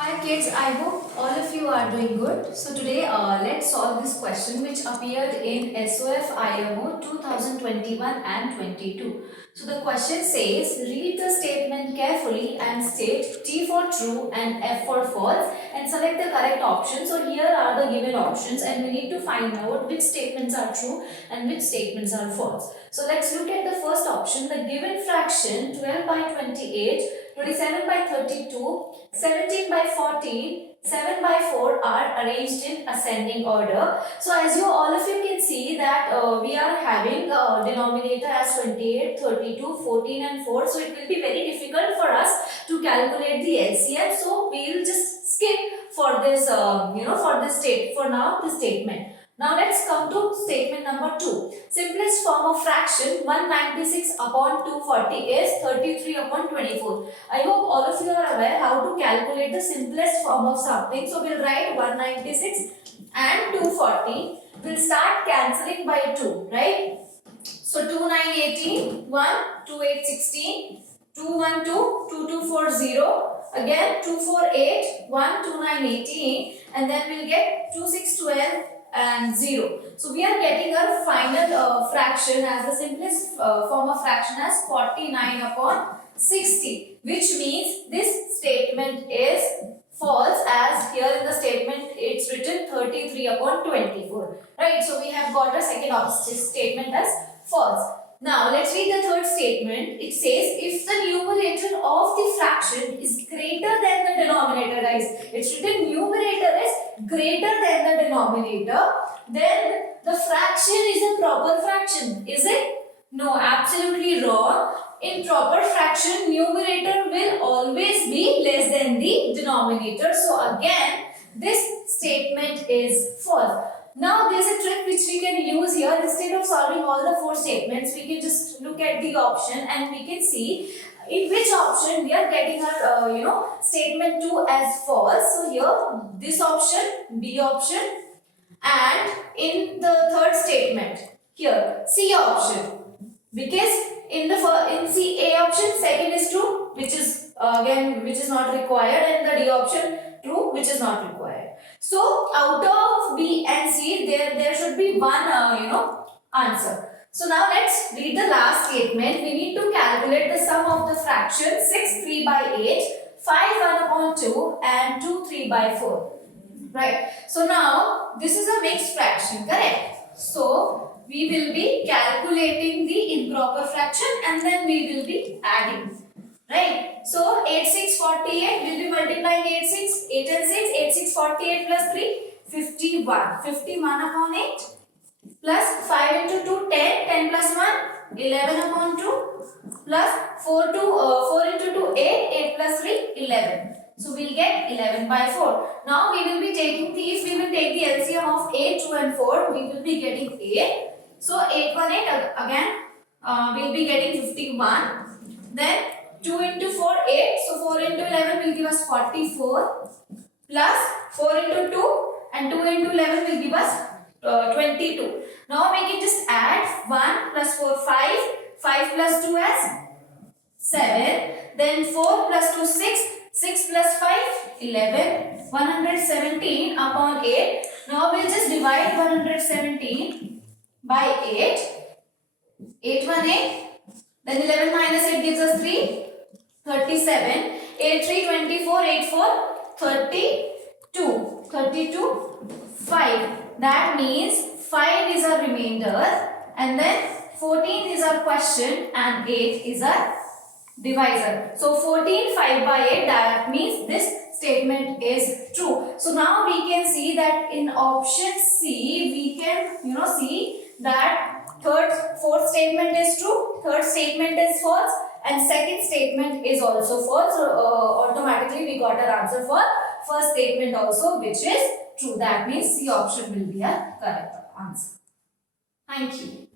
Hi kids, I hope all of you are doing good. So today let's solve this question which appeared in SOF IMO 2021 and 22. So the question says, read the statement carefully and state T for true and F for false and select the correct option. So here are the given options and we need to find out which statements are true and which statements are false. So let's look at the first option. The given fraction 12 by 28, 27 by 32, 17 by 14, 7 by 4 are arranged in ascending order. So as you all of you can see that we are having a denominator as 28, 32, 14 and 4. So it will be very difficult for us to calculate the LCM. So we will just skip for this, for now this statement. Now let's come to statement number 2. Simplest form of fraction 196 upon 240 is 33 upon 24. I hope all of you are aware how to calculate the simplest form of something. So we'll write 196 and 240. We'll start cancelling by 2, right? So 2 9 18, 1, 2 8 16, 2 1 2, 2 2 4 0. Again 2 4 8, 1 2 9 18, and then we'll get 2 6 12 and 0. So we are getting our final fraction as the simplest form of fraction as 49 upon 60, which means this statement is false, as here in the statement it's written 33 upon 24, right? So we have got a second statement as false. Now let's read the third statement. It says if the numerator of the fraction is greater than the denominator, guys, it's written numerator is greater than the denominator, then the fraction is a proper fraction. Is it? No, absolutely wrong. In proper fraction, numerator will always be less than the denominator. So again, this statement is false. Now there's a trick which we can use here. Instead of solving all the four statements, we can just look at the option and we can see in which option we are getting our statement 2 as false. So here this option, B option, and in the third statement here C option, because in C A option second is true, which is which is not required, and the D option true, which is not required. So out of B and C there should be one answer. So now let's read the last statement. We need to calculate the sum of the fractions 6 3 by 8, 5 1 upon 2 and 2 3 by 4. Right. So now this is a mixed fraction, correct? So we will be calculating the improper fraction and then we will be adding. Right. So 8 6 48 will be multiplying 8 6, 8 and 6, 8 6 48 plus 3, 51. 51 upon 8 plus 5 into 2, 10, 10 plus 1, 11 upon 2 plus 4 into 2, 8, 8 plus 3, 11. So we'll get 11 by 4. Now we will be taking if we will take the LCM of 8, 2 and 4, we will be getting 8. So 8, 1, 8 again, we'll be getting 51. Then 2 into 4, 8. So 4 into 11 will give us 44. Plus 4 into 2 and 2 into 11 will give us 22. Now we can just add 1 plus 4, 5. 5 plus 2 as 7. Then 4 plus 2, 6. 6 plus 5, 11. 117 upon 8. Now we'll just divide 117 by 8. 8 1 8. Then 11 minus 8 gives us 3. 37. 8 3 24. 8 4 32. 32 5. That means 5 is our remainder and then 14 is our question and 8 is our divisor. So 14 5 by 8, that means this statement is true. So now we can see that in option C we can see that fourth statement is true, third statement is false and second statement is also false. So automatically we got our answer for first statement also, which is true. That means C option will be a correct answer. Thank you.